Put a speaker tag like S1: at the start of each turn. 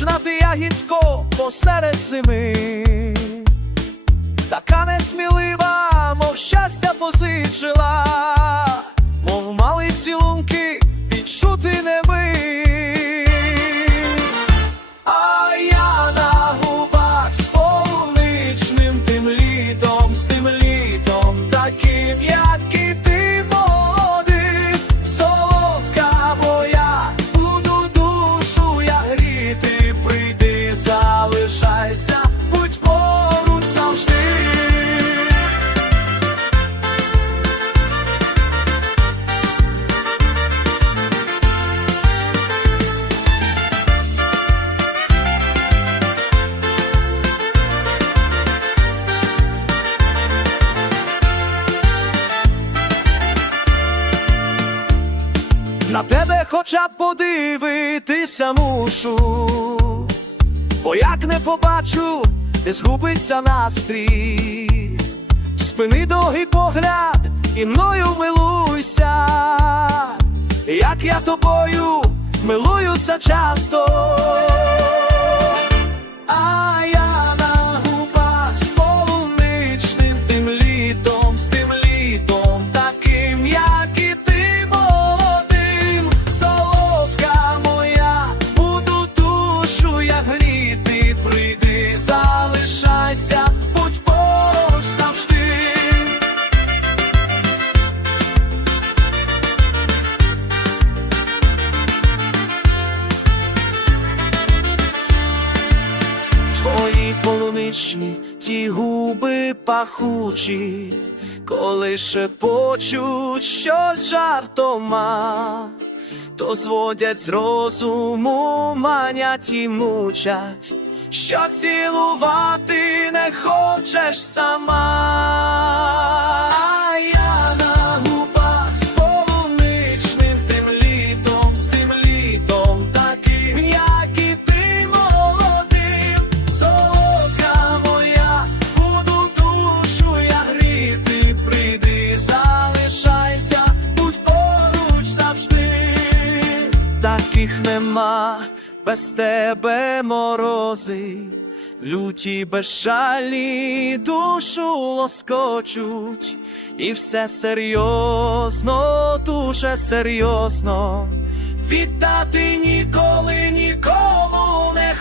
S1: ніжна я ягідко посеред зими, така несмілива, мов щастя позичила, мов мали цілунки відчути не ми. На тебе хоча б подивитися мушу, бо як не побачу, де згубиться настрій, спини довгий погляд і мною милуйся, як я тобою милуюся часто. А я Полуничні, ті губи пахучі, коли шепочуть щось жартома, то зводять з розуму, манять і мучать, що цілувати не хочеш сама. Таких нема. Без тебе морози. Люті безшалі душу лоскочуть, і все серйозно, дуже серйозно, віддати ніколи нікому не